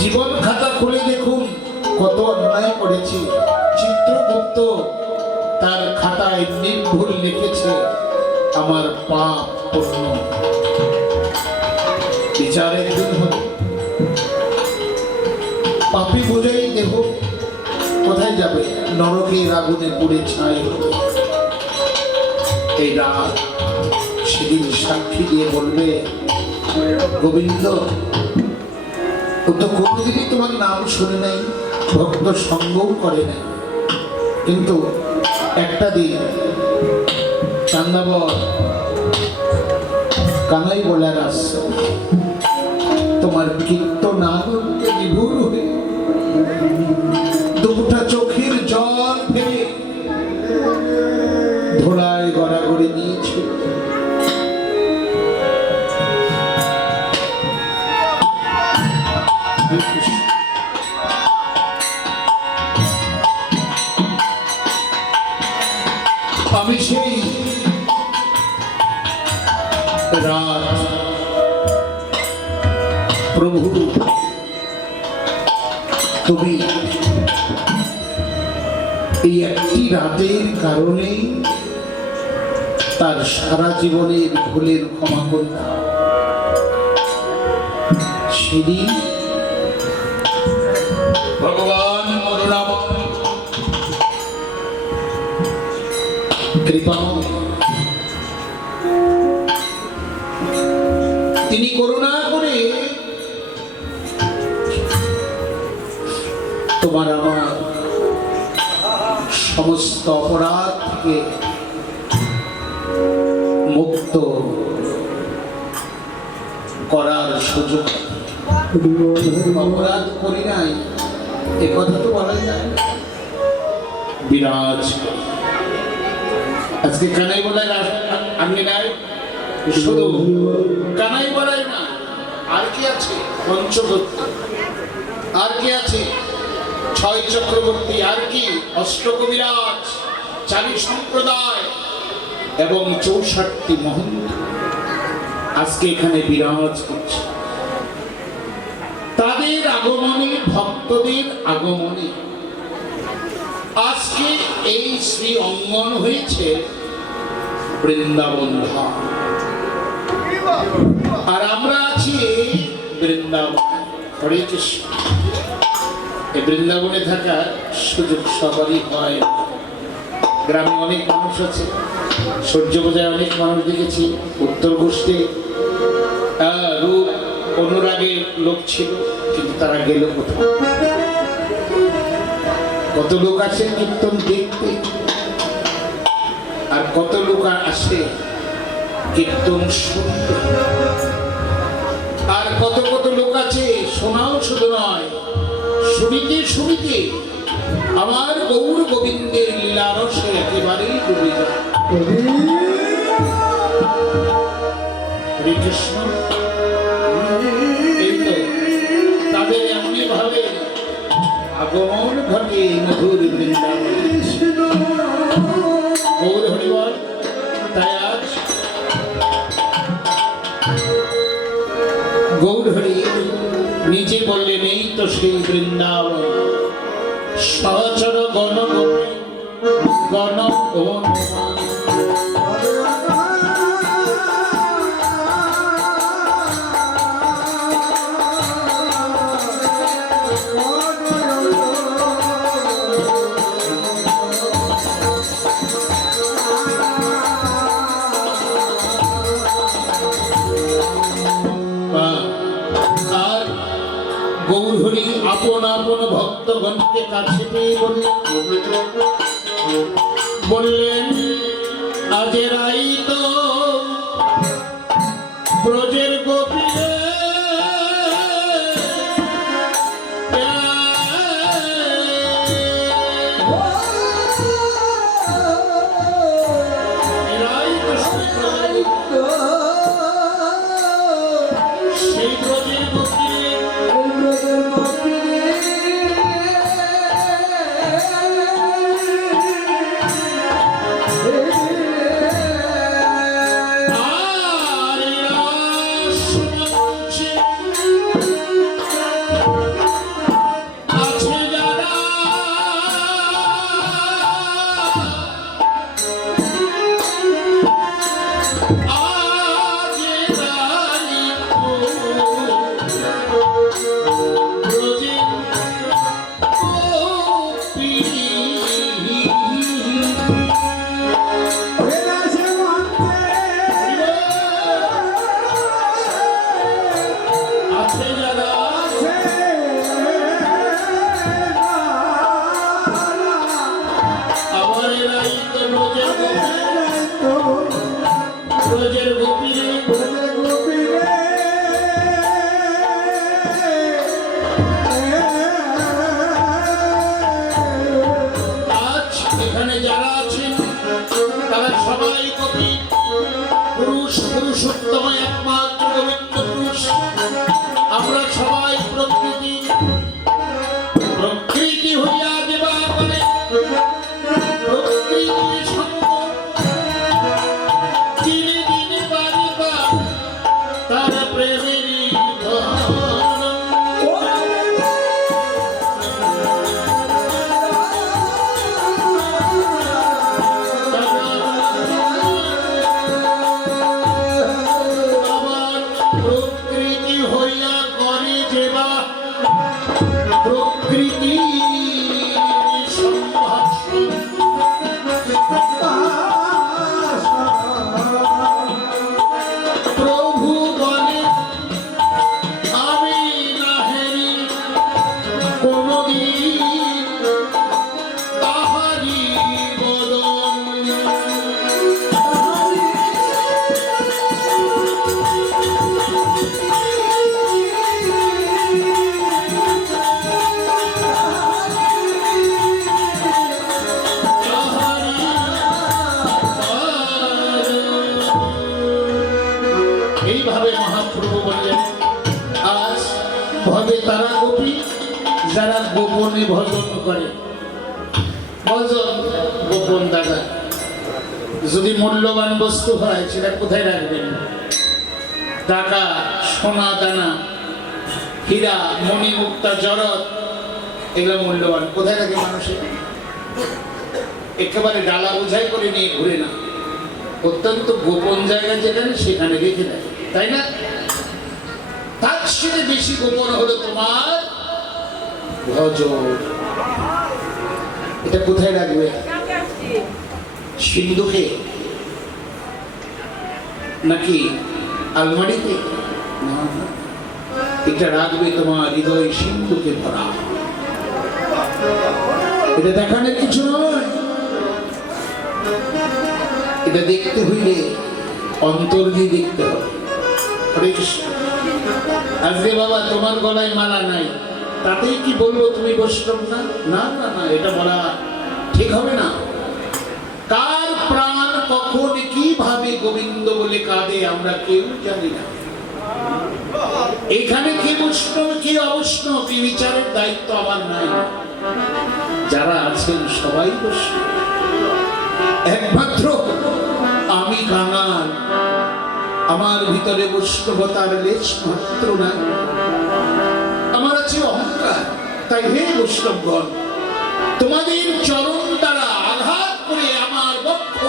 জীবন খাতা খুলে দেখুন, কত অন্যায় করেছি। চিত্রগুপ্ত তার খাতায় নির্ভুল লিখেছে আমার পাপ পূর্ণ বিচারের দিন হবে পাপি বোঝাই দেহ। কোথায় যাবে? নরকের আগুনে পুড়ে ছাই এই রাত সেদিন সাক্ষী দিয়ে বলবে, গোবিন্দ কোনোদিনই তোমার নাম শুনে নাই, ভক্ত সঙ্গও করে নাই। কিন্তু একটা দিন চান্দাবর কানাই বলার আসছে, তোমার কীর্তন নাম বিভোর হয়ে। প্রভু তুমি এই একটি রাতের কারণে তার সারা জীবনের ভুলের ক্ষমা করে সেদিন ভগবান করুণাময় তোমার আমার সমস্ত অপরাধ থেকে মুক্ত করার সুযোগ অপরাধ করি নাই, এ কথা তো বলা যায়। বিরাজ আজকে কানাই বলাই আমি নাই, শুধু কানাই বলাই না, আর কি আছে? পঞ্চদত্ত আর কি আছে? ছয় চক্রবর্তী আর কি অষ্টকবিরাজ চারি সম্প্রদায় এবং চৌষট্টি মহন্ত। আজকে এখানে বিরাজ করছে। তাদের আগমনে, ভক্তদের আগমনে আজকে এই শ্রী অঙ্গন হয়েছে বৃন্দাবন আর আমরা আছি বৃন্দাবন হরে কৃষ্ণ বৃন্দাবনে থাকার সুযোগ সবারই হয়। গ্রামে অনেক মানুষ আছে। সূর্য পূজায় অনেক মানুষ দেখেছি। উত্তর গোষ্ঠী রূপ, অনুরাগের লোক ছিল, কিন্তু তারা গেল কত লোক আসে কীর্তন দেখতে, আর কত লোক আসে কীর্তন শুনতে। আর কত কত লোক আছে শোনাও শুধু নয় শুনিতে শুনিতে আমার গৌর গোবিন্দের লীলারসে একেবারেই ডুবে ভাবে আগমন ঘটে মধুর গৌর হরিবল, তাই আজ গৌর হরি নিজে বললেন এই তো সেই বৃন্দাবন সচর গণ গণ গৌরহরি আপন আপন ভক্তগণকে কাছে বললেন বললেন আজেরাই তো Thank you. ভবে তারা গোপী যারা গোপনে ভজন করে। ভজন গোপন দাদা, যদি মূল্যবান বস্তু হয়, সেটা কোথায় রাখবেন? টাকা, সোনা, দানা, হীরা মণিমুক্তা জরত এগুলো মূল্যবান। কোথায় রাখে মানুষের একেবারে ডালা বোঝাই করে নিয়ে ঘুরে না। অত্যন্ত গোপন জায়গা যেখানে, সেখানে রেখে দেয়। তাই না? সাথে বেশি গোপন হলো তোমার? ভজন। এটা কোথায় রাখবে? সিন্ধুকে। নাকি আলমারিতে। এটা রাখবে তোমার হৃদয় সিন্ধুকে ভরা। এটা দেখানোর কিছু নয়। এটা দেখতে হইলে অন্তর দিয়ে দেখতে হবে। হরে কৃষ্ণ আজকে বাবা, তোমার গলায় মালা নাই। তাতেই কি বলব তুমি বৈষ্ণব না? না না এটা বলা ঠিক হবে না। কার প্রাণ কখন কীভাবে গোবিন্দ বলে কাঁদে আমরা কেউ জানি না। এখানে কে বৈষ্ণব, কি অবৈষ্ণব, এই বিচারের দায়িত্ব আমার নাই। যারা আছেন সবাই বৈষ্ণব। একমাত্র আমি কাঙাল আমার ভিতরে বৈষ্ণবতার লেশ মাত্র নাই। আমার আছে অহংকার। তাই হে বৈষ্ণবগণ তোমাদের চরণ দ্বারা আঘাত করে আমার বক্ষ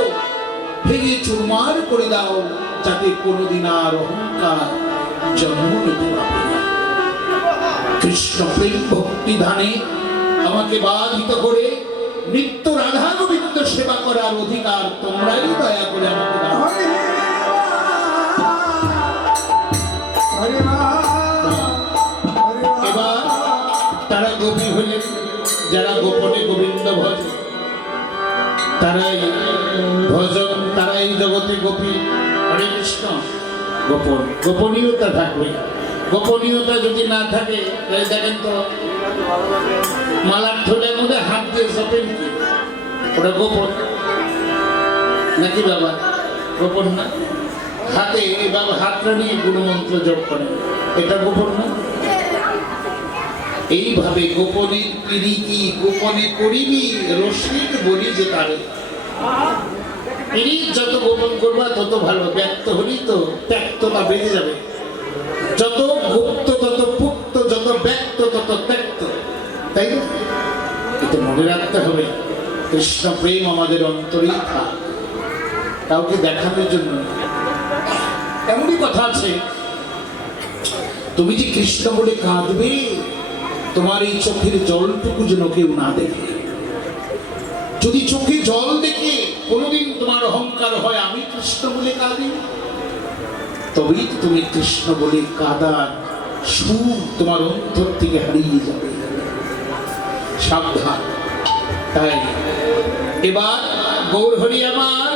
ভেঙে চুরমার করে দাও, যাতে কোনোদিন আর অহংকার জন্ম নিতে কৃষ্ণ প্রেম ভক্তি ধানে আমাকে বাধিত করে নিত্য রাধা গোবিন্দ সেবা করার অধিকার তোমরাই দয়া করে আমাকে দাও। ভজন, তারাই জগতে গোপী। হরে কৃষ্ণ। গোপন গোপনীয়তা থাকবে। গোপনীয়তা যদি না থাকে, তাহলে দেখেন তো মালার থলের মধ্যে হাত দিয়ে চাপেন কি? ওটা গোপন। নাকি বাবা? গোপন না? হাতে এই বাবা হাতটা নিয়ে গুণমন্ত্র জপ করে। এটা গোপন না? এইভাবে গোপনে প্রীতি, গোপনে করিবি রসিক বলি যে তারে। প্রীত যত গোপন করবা, তত ভালো। ব্যক্ত হলেই তো ত্যাক্তটা বেড়ে যাবে। যত গুপ্ত, তত পুক্ত, যত ব্যক্ত, তত ত্যক্ত। তাই না এটা মনে রাখতে হবে, কৃষ্ণ প্রেম আমাদের অন্তরেই থাক। কাউকে দেখানোর জন্য এমনই কথা আছে। তুমি যে কৃষ্ণ বলে কাঁদবে, তোমার এই চোখের জলটুকু যেন কেউ না দেখে। যদি চোখে জল দেখে কৃষ্ণ বলে কাঁদে। তবেই তুমি কৃষ্ণ বলে কাদার সুর তোমার অন্তর থেকে হারিয়ে যাবে। সাবধান। তাই এবার গৌরহরি আমার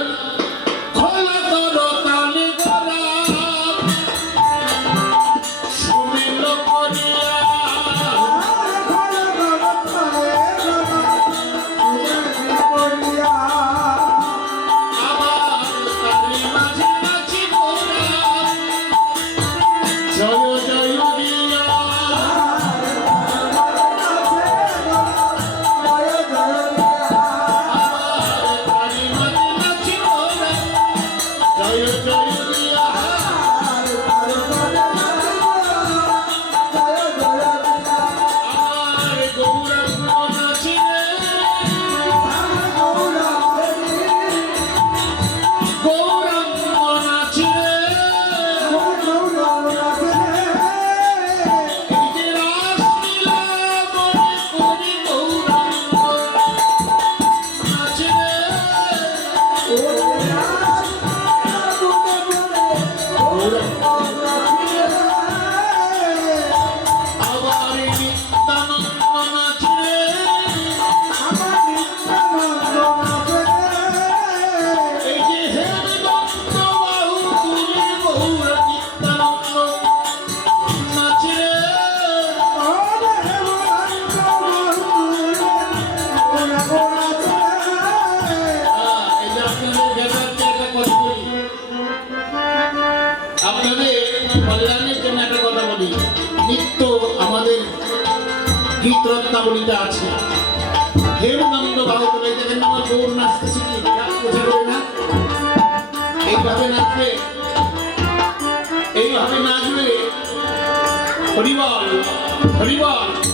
থাকবে। এইভাবে নাচবে হরিবল হরিবল।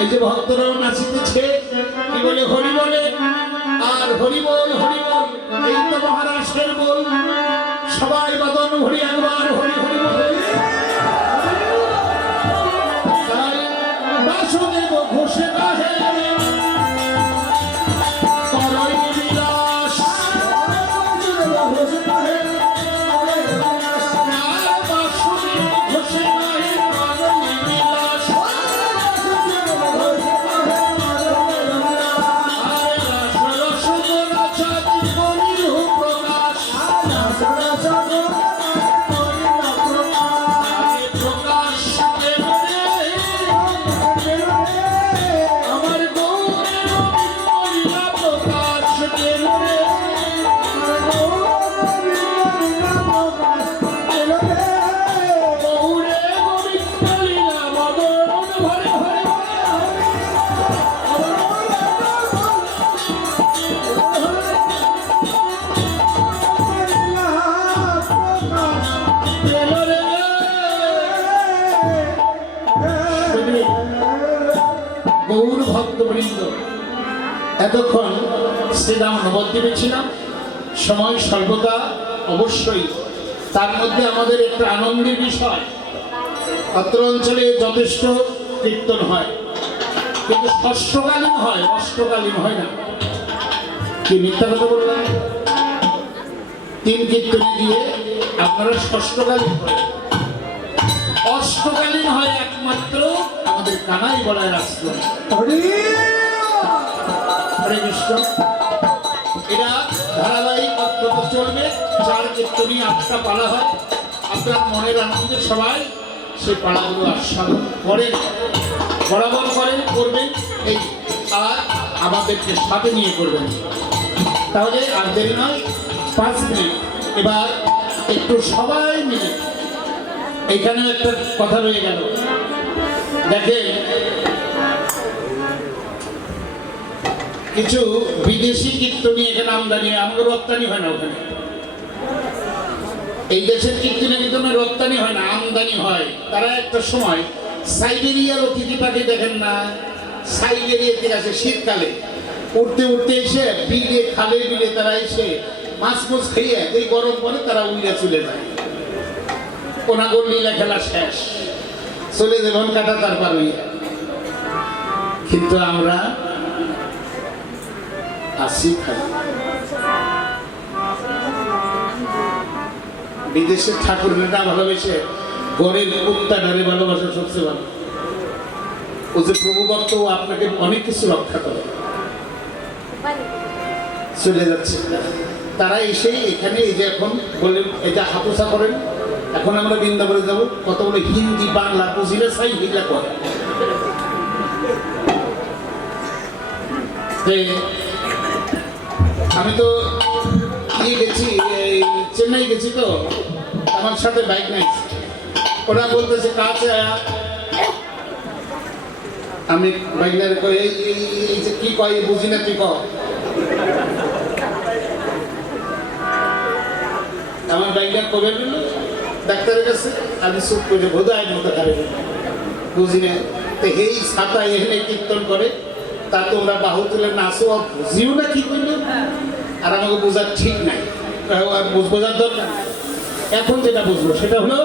এই যে ভক্তরাও নাচিতেছে কি বলে? হরি বলে। আর হরি বল হরি বল, এই তো মহারাষ্ট্রের বল। সবাই বাদন হরি একবার, হরি হরি বল। ভক্তবৃন্দ এতক্ষণ শ্রীরাম নবদ্বীপে ছিলাম। সময় সর্বদা অবশ্যই তার মধ্যে আমাদের একটা আনন্দের বিষয়। অত্র অঞ্চলে যথেষ্ট কীর্তন হয়। কিন্তু ষষ্ঠকালীন হয়, অষ্টকালীন হয় না। কি মিথ্যা কথা বললাম তিন কীর্তনী দিয়ে আপনারা ষষ্ঠকালীন হয়। অষ্টকালীন হয় একমাত্র আমাদের কানাই বলায় আশ্রয় হরে কৃষ্ণ এরা ধারাবাহিক অত্যন্ত চলবে চার কীর্তনী আটটা পালা হয়। আপনার মনের আনন্দে সবাই সেই পালাগুলো আস্বাদন করেন। বরাবর করেন করবেন এই আর আমাদেরকে সাথে নিয়ে করবেন। তাহলে আর দেরি নয় পাঁচ মিনিট। এবার একটু সবাই মিলে এখানে একটা কথা রয়ে গেল। দেখেন কিছু বিদেশি কীর্তনী এখানে আমদানি আমাদের রপ্তানি হয় না ওখানে। এই দেশের কীর্তনে কীর্তনে রপ্তানি হয় না, আমদানি হয়? তারা একটা সময় সাইবেরিয়ার অতিথি পাখি দেখেন না সাইবেরিয়াতে আসে শীতকালে। উঠতে উঠতে এসে বিলে, খালে বিলে তারা এসে মাছ মাছ খেয়ে, এই গরম পরে তারা উইরা চলে যায়। কোনাগর লীলা খেলা শেষ। চলে যেমন কাটা তারপর উইয়া কিন্তু আমরা আসি খাই। বিদেশের ঠাকুর না ভালোবেসে ঘরের কুত্তা ডারে ভালোবাসা সবচেয়ে ভালো। ও যে প্রভু ভক্ত, ও আপনাকে অনেক কিছু রক্ষা করে। চলে যাচ্ছে। তারা এসে এখানে এই যে এখন বললেন এটা হাপুসা করেন। এখন আমরা বৃন্দাবনে যাব কতগুলো হিন্দি, বাংলা, বুঝিলে সাই হিলা করে আমি তো ইয়ে গেছি চেন্নাই গেছি তো, আমার সাথে বাইক নাই। ওরা বলতেছে, কাছে। আমি বাইকনার কই এই যে কি কয় বুঝি না তুই ক আমার বাইকনার কবে বলল ডাক্তারের কাছে আমি চুপ করে বোধহয় মতো খাবে বুঝি না তো এই ছাতা এখানে কীর্তন করে, তা তোমরা বাহু তুলে নাচো বুঝিও না কি করল আর আমাকে বোঝার ঠিক নাই। বোঝার দরকার এখন যেটা বুঝব, সেটা হলো,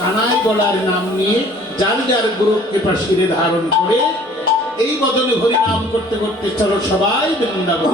কানাই বলার নাম নিয়ে যার যার গুরু কৃপা শিরে ধারণ করে, এই বদলে হরি নাম করতে করতে চলো সবাই বৃন্দাবন।